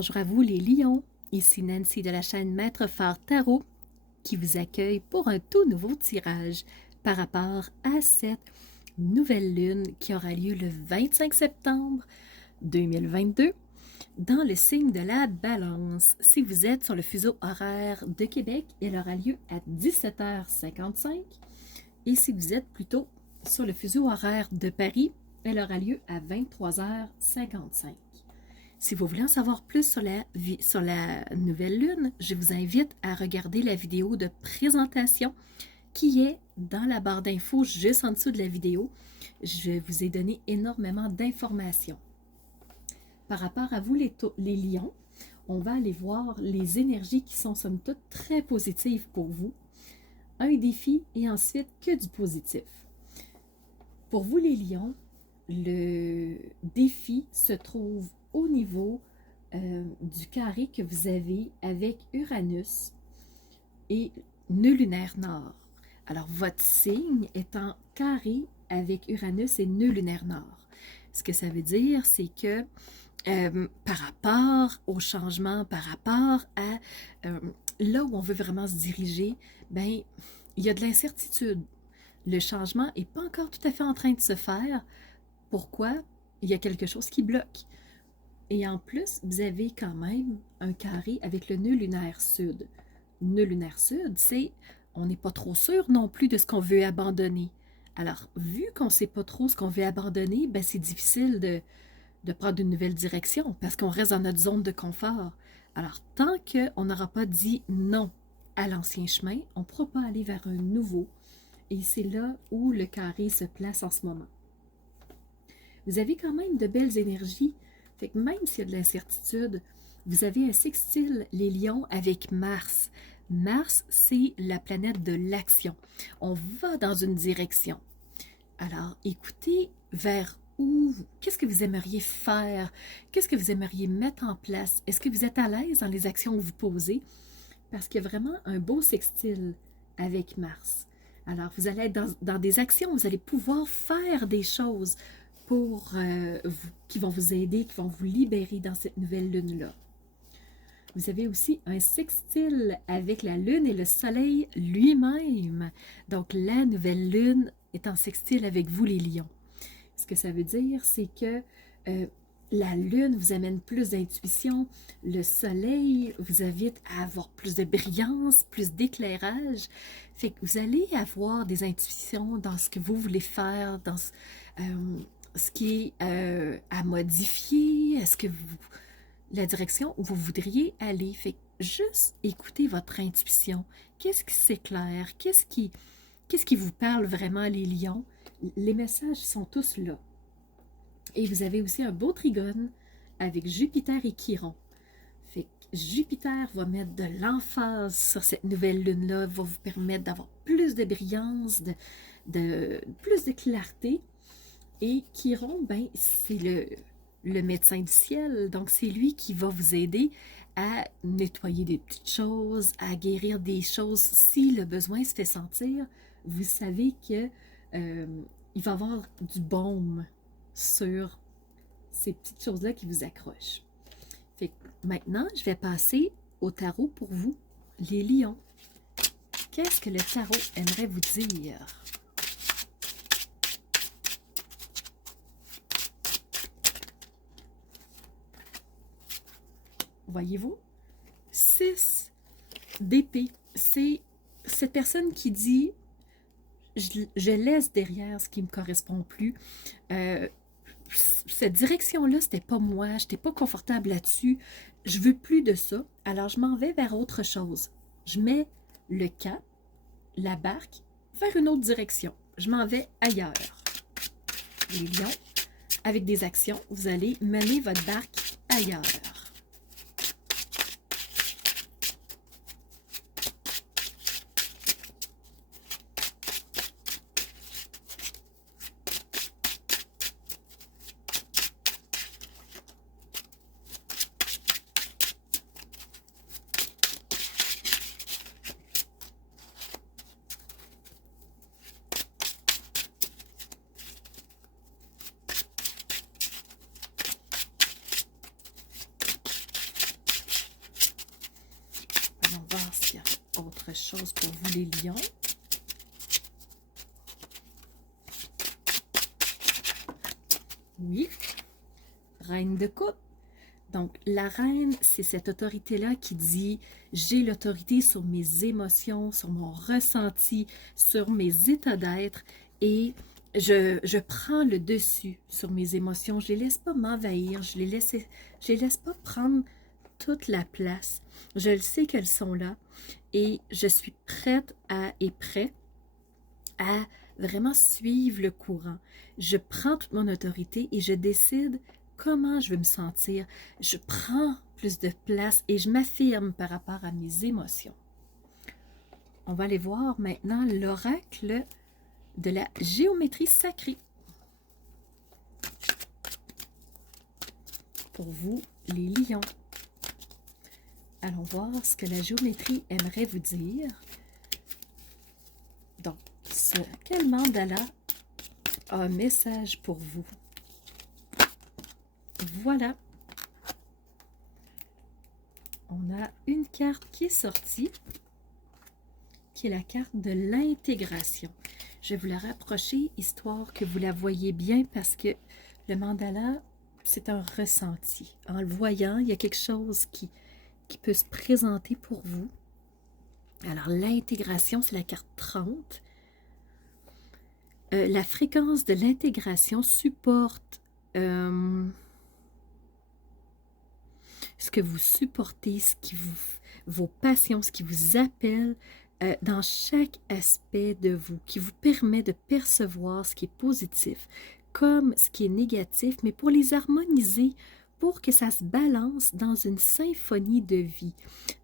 Bonjour à vous les lions, ici Nancy de la chaîne Maître Phare Tarot qui vous accueille pour un tout nouveau tirage par rapport à cette nouvelle lune qui aura lieu le 25 septembre 2022 dans le signe de la Balance. Si vous êtes sur le fuseau horaire de Québec, elle aura lieu à 17h55 et si vous êtes plutôt sur le fuseau horaire de Paris, elle aura lieu à 23h55. Si vous voulez en savoir plus sur la nouvelle lune, je vous invite à regarder la vidéo de présentation qui est dans la barre d'infos juste en dessous de la vidéo. Je vous ai donné énormément d'informations. Par rapport à vous les lions, on va aller voir les énergies qui sont somme toute très positives pour vous. Un défi et ensuite que du positif. Pour vous les lions, le défi se trouve au niveau du carré que vous avez avec Uranus et nœud lunaire nord. Alors, votre signe est en carré avec Uranus et nœud lunaire nord. Ce que ça veut dire, c'est que par rapport au changement, par rapport à là où on veut vraiment se diriger, ben, il y a de l'incertitude. Le changement n'est pas encore tout à fait en train de se faire. Pourquoi? Il y a quelque chose qui bloque. Et en plus, vous avez quand même un carré avec le nœud lunaire sud. Nœud lunaire sud, c'est on n'est pas trop sûr non plus de ce qu'on veut abandonner. Alors, vu qu'on ne sait pas trop ce qu'on veut abandonner, ben c'est difficile de prendre une nouvelle direction parce qu'on reste dans notre zone de confort. Alors, tant qu'on n'aura pas dit non à l'ancien chemin, on ne pourra pas aller vers un nouveau. Et c'est là où le carré se place en ce moment. Vous avez quand même de belles énergies. Fait que même s'il y a de l'incertitude, vous avez un sextile, les lions, avec Mars. Mars, c'est la planète de l'action. On va dans une direction. Alors, écoutez vers où, qu'est-ce que vous aimeriez faire? Qu'est-ce que vous aimeriez mettre en place? Est-ce que vous êtes à l'aise dans les actions que vous posez? Parce qu'il y a vraiment un beau sextile avec Mars. Alors, vous allez être dans des actions, vous allez pouvoir faire des choses pour qui vont vous aider, qui vont vous libérer dans cette nouvelle lune-là. Vous avez aussi un sextile avec la lune et le soleil lui-même. Donc, la nouvelle lune est en sextile avec vous, les lions. Ce que ça veut dire, c'est que la lune vous amène plus d'intuition, le soleil vous invite à avoir plus de brillance, plus d'éclairage. Fait que vous allez avoir des intuitions dans ce que vous voulez faire, dans ce qui est à modifier, est-ce que la direction où vous voudriez aller. Fait que juste écoutez votre intuition. Qu'est-ce qui s'éclaire? Qu'est-ce qui vous parle vraiment, les lions? Les messages sont tous là. Et vous avez aussi un beau trigone avec Jupiter et Chiron. Fait que Jupiter va mettre de l'emphase sur cette nouvelle lune-là, va vous permettre d'avoir plus de brillance, plus de clarté. Et Chiron, ben, c'est le médecin du ciel. Donc, c'est lui qui va vous aider à nettoyer des petites choses, à guérir des choses. Si le besoin se fait sentir, vous savez que il va y avoir du baume sur ces petites choses-là qui vous accrochent. Fait que maintenant, je vais passer au tarot pour vous, les lions. Qu'est-ce que le tarot aimerait vous dire? Voyez-vous? 6 d'épée. C'est cette personne qui dit je laisse derrière ce qui ne me correspond plus. Cette direction-là, c'était pas moi, je n'étais pas confortable là-dessus. Je veux plus de ça. Alors, je m'en vais vers autre chose. Je mets le cap, la barque, vers une autre direction. Je m'en vais ailleurs. Les lions, avec des actions, vous allez mener votre barque ailleurs. voir s'il y a autre chose pour vous les lions. Oui, reine de coupe. Donc, la reine, c'est cette autorité-là qui dit « J'ai l'autorité sur mes émotions, sur mon ressenti, sur mes états d'être et je prends le dessus sur mes émotions. Je ne les laisse pas m'envahir, je les laisse pas prendre toute la place. Je le sais qu'elles sont là et je suis prête et prêt à vraiment suivre le courant. Je prends toute mon autorité et je décide comment je veux me sentir. Je prends plus de place et je m'affirme par rapport à mes émotions. On va aller voir maintenant l'oracle de la géométrie sacrée. Pour vous, les lions. Allons voir ce que la géométrie aimerait vous dire. Donc, quel mandala a un message pour vous? Voilà. On a une carte qui est sortie, qui est la carte de l'intégration. Je vais vous la rapprocher, histoire que vous la voyez bien, parce que le mandala, c'est un ressenti. En le voyant, il y a quelque chose qui peut se présenter pour vous. Alors, l'intégration, c'est la carte 30. La fréquence de l'intégration supporte ce que vous supportez, vos passions, ce qui vous appelle dans chaque aspect de vous, qui vous permet de percevoir ce qui est positif comme ce qui est négatif, mais pour les harmoniser, pour que ça se balance dans une symphonie de vie.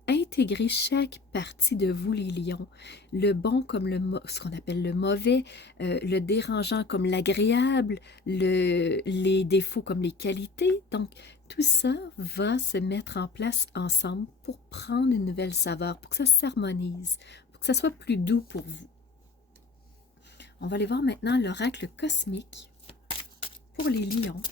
Intégrez chaque partie de vous, les lions, le bon comme ce qu'on appelle le mauvais, le dérangeant comme l'agréable, les défauts comme les qualités. Donc, tout ça va se mettre en place ensemble pour prendre une nouvelle saveur, pour que ça s'harmonise, pour que ça soit plus doux pour vous. On va aller voir maintenant l'oracle cosmique pour les lions.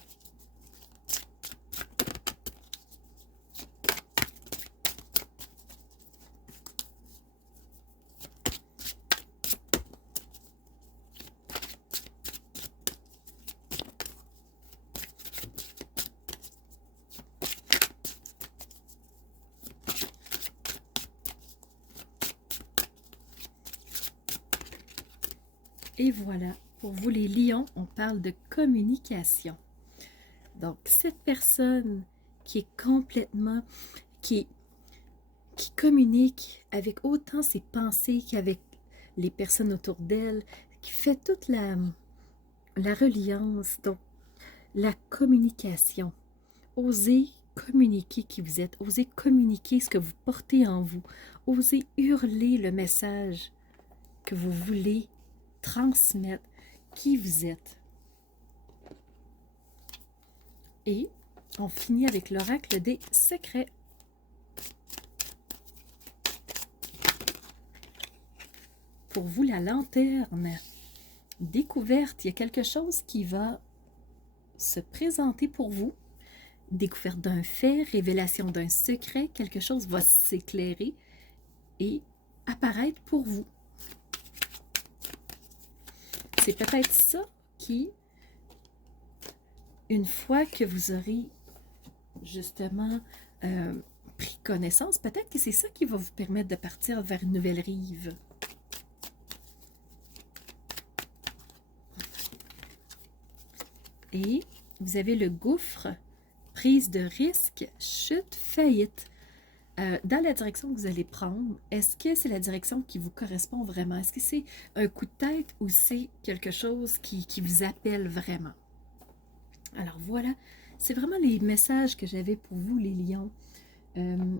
Et voilà, pour vous les lions, on parle de communication. Donc, cette personne qui est complètement, qui communique avec autant ses pensées qu'avec les personnes autour d'elle, qui fait toute la reliance, donc la communication. Osez communiquer qui vous êtes, osez communiquer ce que vous portez en vous, osez hurler le message que vous voulez transmettre, qui vous êtes. Et on finit avec l'oracle des secrets. Pour vous, la lanterne, découverte, il y a quelque chose qui va se présenter pour vous. Découverte d'un fait, révélation d'un secret, quelque chose va s'éclairer et apparaître pour vous. C'est peut-être ça qui, une fois que vous aurez justement pris connaissance, peut-être que c'est ça qui va vous permettre de partir vers une nouvelle rive. Et vous avez le gouffre, prise de risque, chute, faillite. Dans la direction que vous allez prendre, est-ce que c'est la direction qui vous correspond vraiment? Est-ce que c'est un coup de tête ou c'est quelque chose qui vous appelle vraiment? Alors voilà, c'est vraiment les messages que j'avais pour vous, les lions.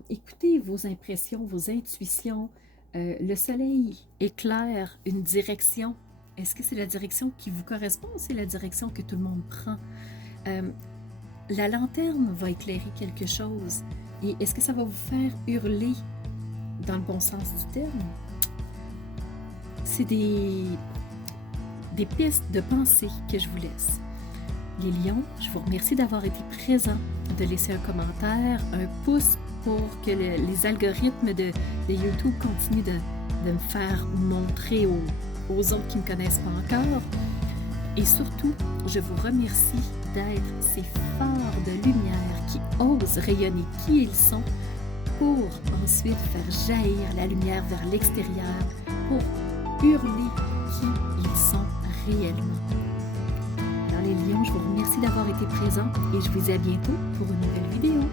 Écoutez vos impressions, vos intuitions. Le soleil éclaire une direction. Est-ce que c'est la direction qui vous correspond ou c'est la direction que tout le monde prend? La lanterne va éclairer quelque chose. Et est-ce que ça va vous faire hurler dans le bon sens du terme? C'est des pistes de pensée que je vous laisse. Les lions, je vous remercie d'avoir été présents, de laisser un commentaire, un pouce pour que les algorithmes de YouTube continuent de me faire montrer aux autres qui ne me connaissent pas encore. Et surtout, je vous remercie d'être ces phares de lumière qui osent rayonner qui ils sont pour ensuite faire jaillir la lumière vers l'extérieur, pour hurler qui ils sont réellement. Alors les lions, je vous remercie d'avoir été présents et je vous dis à bientôt pour une nouvelle vidéo.